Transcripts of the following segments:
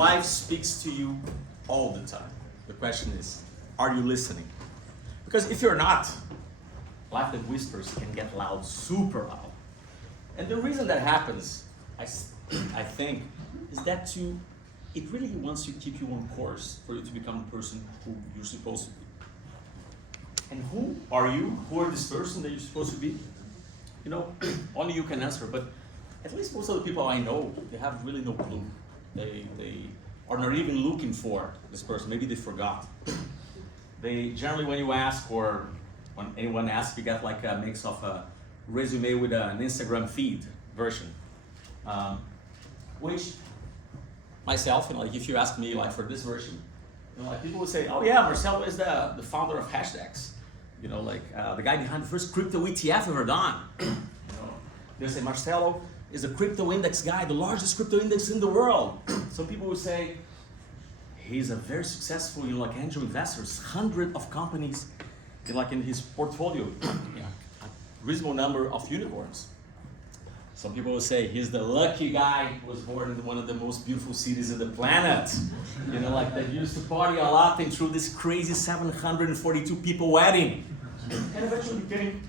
life speaks to you all the time. The question is, are you listening? Because if you're not, life that whispers can get loud, super loud. And the reason that happens, I think, is that it really wants to keep you on course for you to become the person who you're supposed to be. And who are you? Who are this person that you're supposed to be? You know, only you can answer, but at least most of the people I know, they have really no clue. They are not even looking for this person. Maybe they forgot. They generally, when you ask, or when anyone asks, you get like a mix of a resume with an Instagram feed version. Which, myself, you know, like if you ask me like for this version, you know, like people would say, oh yeah, Marcelo is the founder of hashtags. You know, like the guy behind the first crypto ETF ever done. You know, they'll say Marcelo is the crypto index guy, the largest crypto index in the world. Some people would say he's a very successful, you know, like angel investors, hundreds of companies, you know, like in his portfolio, yeah, a reasonable number of unicorns. Some people will say he's the lucky guy who was born in one of the most beautiful cities in the planet. You know, like that used to party a lot and through this crazy 742 people wedding. And eventually became,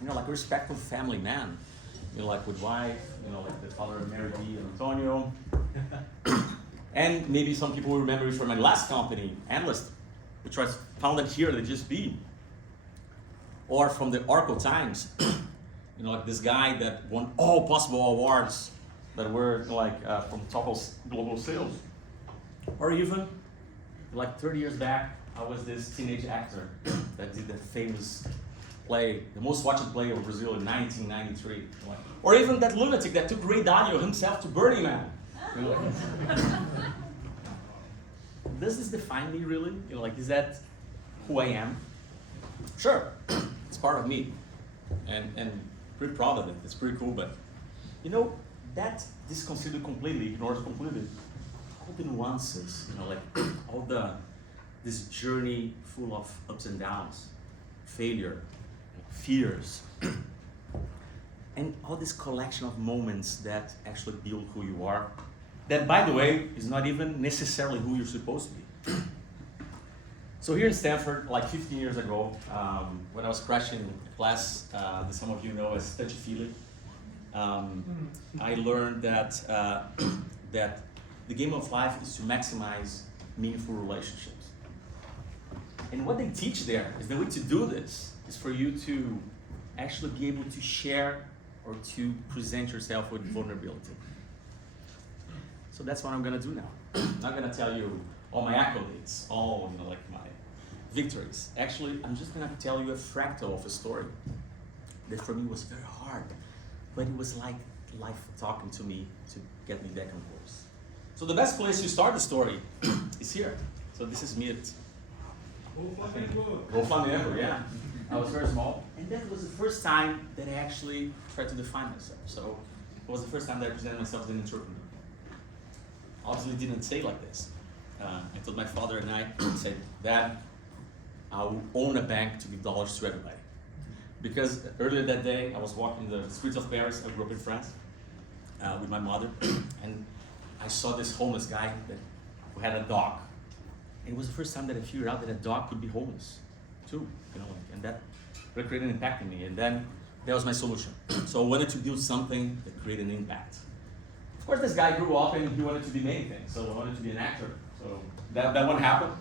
you know, like a respectful family man. You know, like with wife, you know, like the father of Mary D. and Antonio. And maybe some people will remember me from my last company, Analyst, which was founded here at GSB. Or from the Oracle Times. You know, like this guy that won all possible awards that were like from top of global sales. Or even, like 30 years back, I was this teenage actor that did the famous play, the most watched play of Brazil in 1993. Or even that lunatic that took Ray Dalio himself to Burning Man. You know, like, does this define me really? You know, like, is that who I am? Sure, it's part of me. And pretty proud of it. It's pretty cool, but you know, that disconsidered completely, ignores completely all the nuances, you know, like all this journey full of ups and downs, failure, fears, and all this collection of moments that actually build who you are. That, by the way, is not even necessarily who you're supposed to be. So here in Stanford, like 15 years ago, when I was crashing a class that some of you know as touchy-feely, I learned that that the game of life is to maximize meaningful relationships. And what they teach there is the way to do this is for you to actually be able to share or to present yourself with vulnerability. So that's what I'm gonna do now. I'm not gonna tell you all my accolades, all, you know, like my victories. Actually, I'm just gonna tell you a fractal of a story that for me was very hard, but it was like life talking to me to get me back on course. So the best place to start the story is here. So this is me at Go Flamengo, yeah. I was very small, and that was the first time that I actually tried to define myself. So it was the first time that I presented myself as an entrepreneur. Obviously didn't say like this. I told my father and I said, Dad, I will own a bank to give dollars to everybody. Because earlier that day, I was walking the streets of Paris. I grew up in France with my mother, and I saw this homeless guy who had a dog. And it was the first time that I figured out that a dog could be homeless too, you know, and that really created an impact in me. And then that was my solution. So I wanted to build something that created an impact. Of course, this guy grew up and he wanted to be many things. So I wanted to be an actor. So that one happened.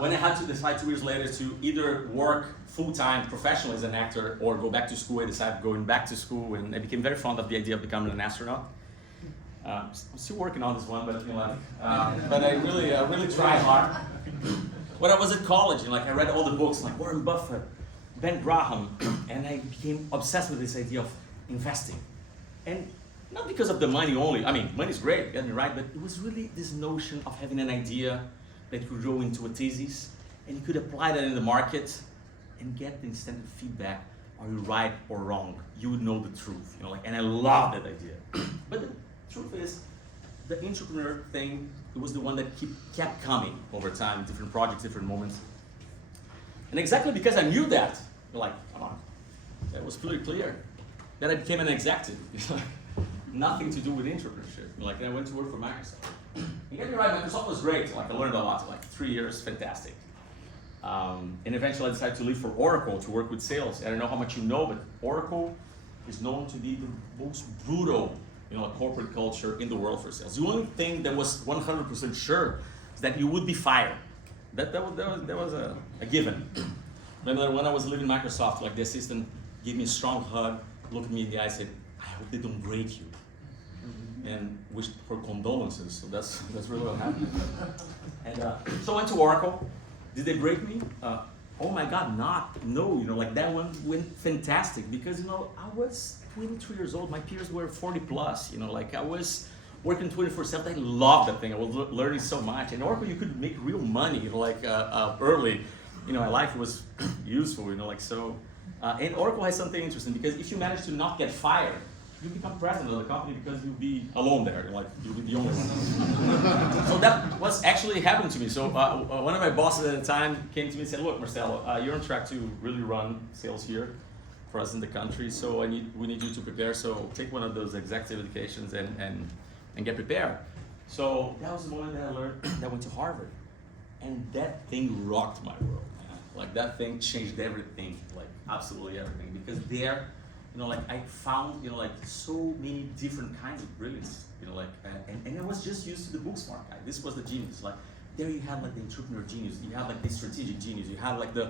When I had to decide 2 years later to either work full-time professionally as an actor or go back to school, I decided going back to school, and I became very fond of the idea of becoming an astronaut. I'm still working on this one, but you know, but I really tried hard. When I was at college, you know, like I read all the books like Warren Buffett, Ben Graham, and I became obsessed with this idea of investing. And not because of the money only. I mean, money's great, get me right, but it was really this notion of having an idea that you could grow into a thesis, and you could apply that in the market and get the instant feedback. Are you right or wrong? You would know the truth, you know, like, and I love that idea. But the truth is, the entrepreneur thing, it was the one that kept coming over time, different projects, different moments. And exactly because I knew that, you're like, come on, that was pretty clear. Then I became an executive. nothing to do with entrepreneurship. Like, I went to work for Microsoft. And get me right, Microsoft was great. Like, I learned a lot. Like, 3 years, fantastic. And eventually I decided to leave for Oracle to work with sales. I don't know how much you know, but Oracle is known to be the most brutal, corporate culture in the world for sales. The only thing that was 100% sure is that you would be fired. That was a given. Remember when I was leaving Microsoft, like the assistant gave me a strong hug, looked me in the eye, said, "I hope they don't break you," and wished for condolences. So that's really what happened. And so I went to Oracle. Did they break me? Oh my God, no. Like that one went fantastic because I was 23 years old. My peers were 40 plus. Like I was working 24/7. I loved that thing. I was learning so much. And Oracle, you could make real money. Early, my life was useful. So. And Oracle has something interesting because if you manage to not get fired, you become president of the company because you'll be alone there. You'll be the only one. So that was actually happening to me. So one of my bosses at the time came to me and said, "Look, Marcelo, you're on track to really run sales here for us in the country. So we need you to prepare. So take one of those executive educations and get prepared." So that was the moment that I learned that I went to Harvard. And that thing rocked my world, man. Like that thing changed everything, like absolutely everything. Because there, I found, so many different kinds of brilliance, and I was just used to the book smart guy. This was the genius. Like there you have like the entrepreneur genius, you have like the strategic genius, you have like the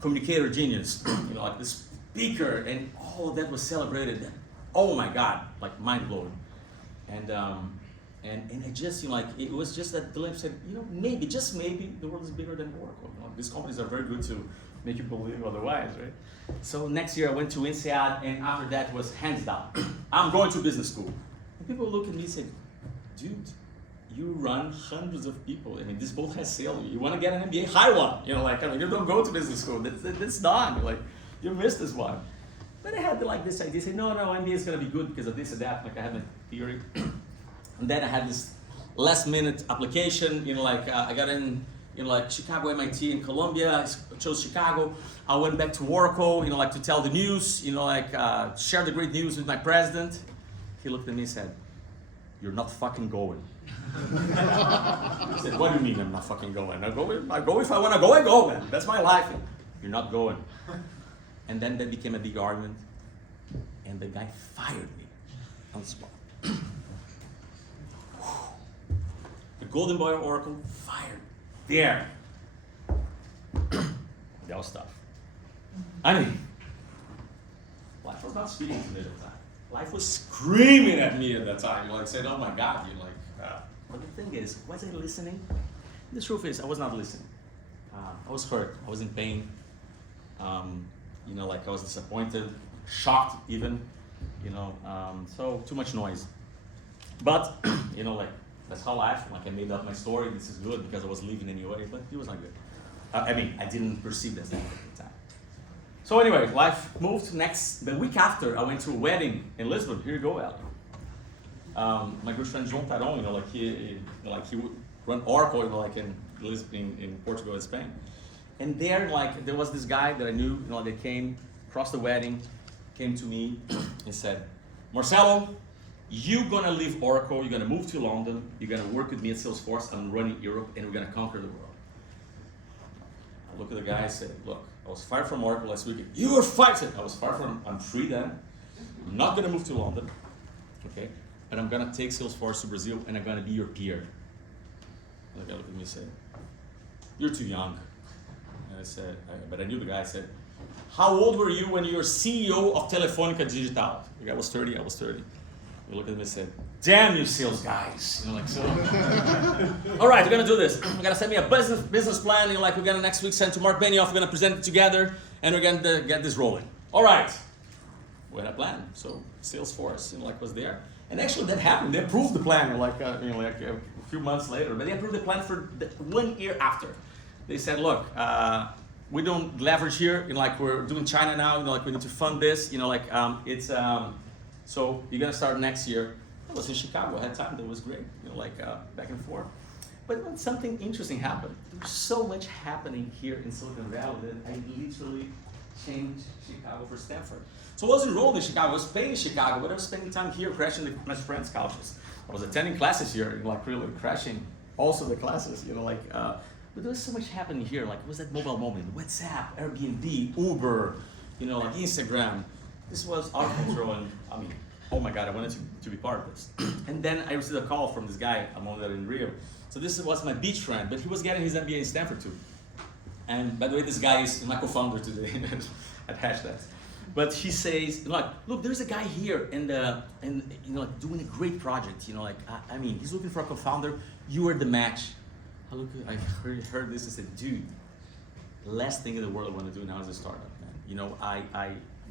communicator genius, like the speaker, and all of that was celebrated. Oh my God, like mind blowing. And I just, it was just that glimpse said, maybe, just maybe, the world is bigger than Oracle. These companies are very good to make you believe otherwise, right? So next year I went to INSEAD, and after that was hands down, I'm going to business school. And people look at me and say, "Dude, you run hundreds of people. I mean, this boat has sailed. You want to get an MBA? Hire one. You don't go to business school. That's done. You missed this one." But I had this idea. Say, no, MBA is going to be good because of this and that. I had my theory. And then I had this last minute application. I got in, Chicago, MIT, and Columbia. I chose Chicago. I went back to Oracle, to tell the news, share the great news with my president. He looked at me and said, "You're not fucking going." I said, "What do you mean I'm not fucking going? I go if I want to go, I go, man. That's my life." "You're not going." And then that became a big argument. And the guy fired me on the spot. The golden boy of Oracle fired. There. That was tough. I mean, life was not speaking to me at the time. Life was screaming at me at that time. Saying, "Oh my God, But the thing is, was I listening? The truth is, I was not listening. I was hurt. I was in pain. I was disappointed, shocked even. So too much noise. But that's how life. I made up my story. This is good because I was leaving anyway. But it was not good. I didn't perceive that at the time. So anyway, life moved. The week after, I went to a wedding in Lisbon. Here you go, Ali. My good friend João Taron, he would run Oracle, in Lisbon, in Portugal and Spain. And there, there was this guy that I knew, that came across the wedding, came to me and said, "Marcelo, you're gonna leave Oracle, you're gonna move to London, you're gonna work with me at Salesforce, I'm running Europe, and we're gonna conquer the world." I looked at the guy and said, "Look, I was fired from Oracle last week." "You were fired?" I was fired I'm free then. I'm not gonna move to London, okay? But I'm gonna take Salesforce to Brazil, and I'm gonna be your peer. And the guy looked at me and said, "You're too young." And I said, but I knew the guy. I said, "How old were you when you were CEO of Telefônica Digital?" The guy was 30, I was 30. He looked at me and said, "Damn you sales guys." So. "All right, we're gonna do this. We're gonna send me a business plan. We're gonna next week send to Mark Benioff. We're gonna present it together, and we're gonna get this rolling." All right. We had a plan. So Salesforce, was there. And actually that happened. They approved the plan, a few months later. But they approved the plan for 1 year after. They said, "Look, we don't leverage here. We're doing China now. We need to fund this. So you're gonna start next year." I was in Chicago. I had time. That was great. Back and forth. But when something interesting happened, there's so much happening here in Silicon Valley that I literally changed Chicago for Stanford. So I was enrolled in Chicago, I was paying in Chicago, but I was spending time here crashing my friends' couches. I was attending classes here, like really crashing also the classes, but there was so much happening here, like it was that mobile moment, WhatsApp, Airbnb, Uber, like Instagram. This was out of control, and I mean, oh my God, I wanted to be part of this. And then I received a call from this guy, I'm over there in Rio. So this was my beach friend, but he was getting his MBA in Stanford too. And by the way, this guy is my co-founder today at Hashtags. But he says, look, there's a guy here and doing a great project. I mean, he's looking for a co-founder. You are the match. I heard this and said, dude, last thing in the world I want to do now is a startup, man.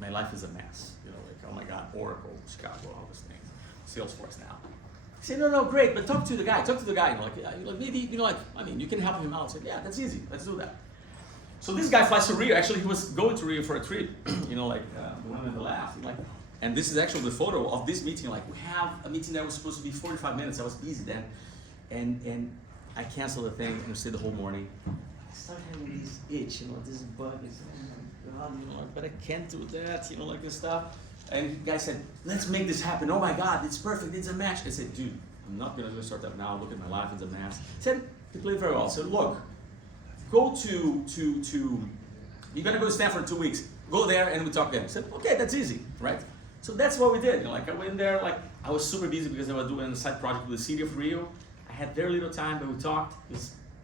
My life is a mess. Oh my God, Oracle, Chicago, all those things, Salesforce now. He said, no, great, but talk to the guy. Maybe, you can help him out. I said, yeah, that's easy. Let's do that. So this guy flies to Rio. Actually, he was going to Rio for a trip, the one in the left. And this is actually the photo of this meeting. We have a meeting that was supposed to be 45 minutes. I was busy then. And I canceled the thing and stayed the whole morning. I started having this itch, this bug. Oh my God, but I can't do that, this stuff. And the guy said, let's make this happen. Oh my God, it's perfect, it's a match. I said, dude, I'm not gonna do a startup now. Look at my life, it's a mess. He said, he played very well. I said, look, go you're gonna go to Stanford in 2 weeks. Go there and we talk again. I said, okay, that's easy, right? So that's what we did. I went there, I was super busy because I was doing a side project with the city of Rio. I had very little time, but we talked.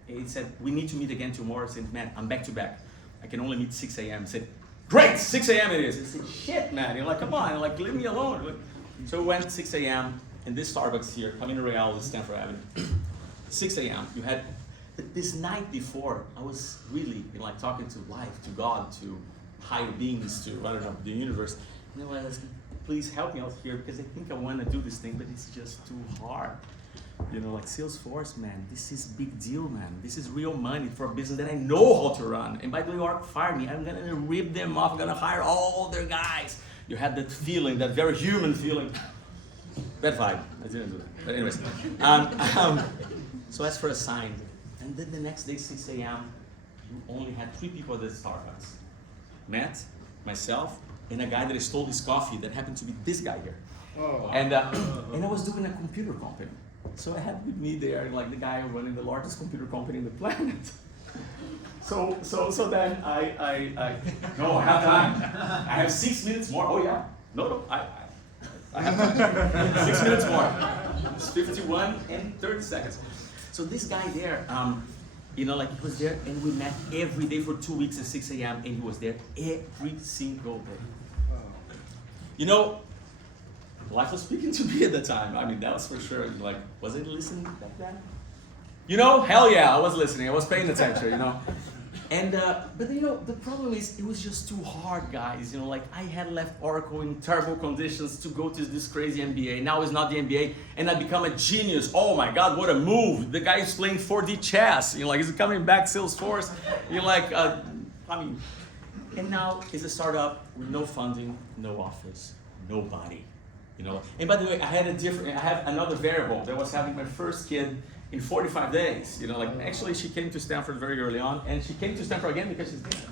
He said, we need to meet again tomorrow. I said, man, I'm back to back. I can only meet 6 a.m. I said, great, 6 a.m. it is. I said, shit, man. Come on, leave me alone. So we went 6 a.m. in this Starbucks here, Camino Real with Stanford Avenue. 6 a.m. You had, but this night before, I was really talking to life, to God, to higher beings, to, I don't know, the universe. And I was asking, please help me out here because I think I want to do this thing, but it's just too hard. Salesforce, man, this is big deal, man. This is real money for a business that I know how to run. And by the way, Oracle fired me. I'm gonna rip them off. I'm gonna hire all their guys. You had that feeling, that very human feeling. Bad vibe. I didn't do that. But anyways, so as for a sign, and then the next day, 6 a.m., you only had 3 people at the Starbucks. Matt, myself, and a guy that stole his coffee that happened to be this guy here. Oh. And I was doing a computer company. So I had with me there, the guy running the largest computer company in the planet. So then I no, I have time. I have 6 minutes more. Oh yeah, no, I have time. 6 minutes more. It's 51 and 30 seconds. So this guy there, he was there, and we met every day for 2 weeks at 6 a.m. and he was there every single day. Life was speaking to me at the time. I mean, that was for sure. Was I listening back then? Hell yeah, I was listening. I was paying attention, And, but the problem is, it was just too hard, guys. I had left Oracle in terrible conditions to go to this crazy MBA. Now it's not the MBA, and I become a genius. Oh my God, what a move. The guy is playing 4D chess. He's coming back Salesforce. And now it's a startup with no funding, no office, nobody. And by the way, I have another variable that was having my first kid in 45 days. Actually she came to Stanford very early on, and she came to Stanford again because she's there.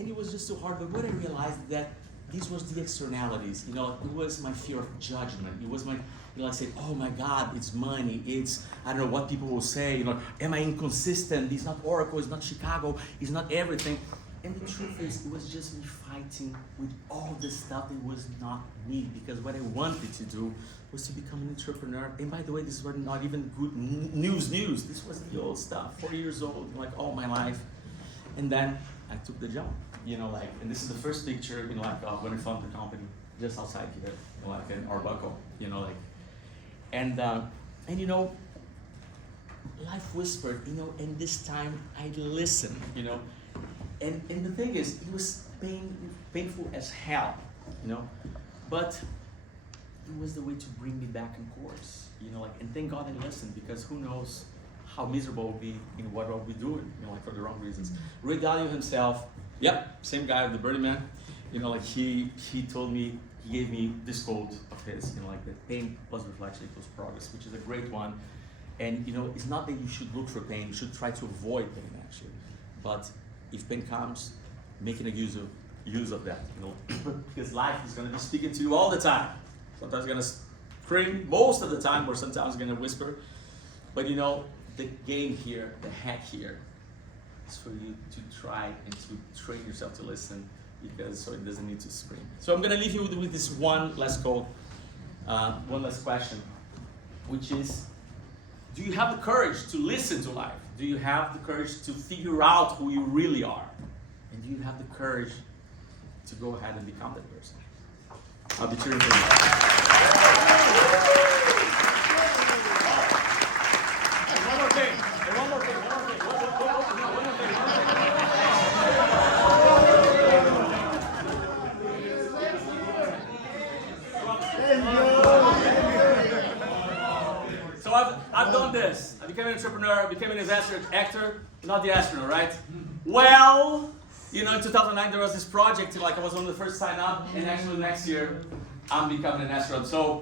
and it was just so hard, but what I realized that these was the externalities. It was my fear of judgment. It was my, I said, oh my God, it's money. It's, I don't know what people will say. Am I inconsistent? It's not Oracle. It's not Chicago. It's not everything. And the truth is, it was just me fighting with all this stuff that was not me, because what I wanted to do was to become an entrepreneur. And by the way, this was not even good news. This was the old stuff. 40 years old, all my life. And then I took the jump. And this is the first picture, of when I founded the company, just outside here, in Arbuckle, and life whispered, and this time I listened, and the thing is, it was painful as hell, but it was the way to bring me back in course, and thank God I listened, because who knows how miserable we'll be in what we'll be doing, for the wrong reasons. Ray Dalio himself, yep, same guy, the Birdie Man, he told me, he gave me this quote of his, that pain plus reflection equals progress, which is a great one. And it's not that you should look for pain, you should try to avoid pain actually. But if pain comes, making a use of that, because life is gonna be speaking to you all the time. Sometimes it's gonna scream most of the time, or sometimes it's gonna whisper. But the game here, the hack here, is for you to try and to train yourself to listen, so it doesn't need to scream. So I'm gonna leave you with this one last question, which is, do you have the courage to listen to life? Do you have the courage to figure out who you really are? And do you have the courage to go ahead and become that person? I'll be cheering for you. And one more thing. So I've done this. I became an entrepreneur, I became an actor, not the astronaut, right? Well, in 2009 there was this project, I was one of the first to sign up, and actually next year I'm becoming an astronaut. So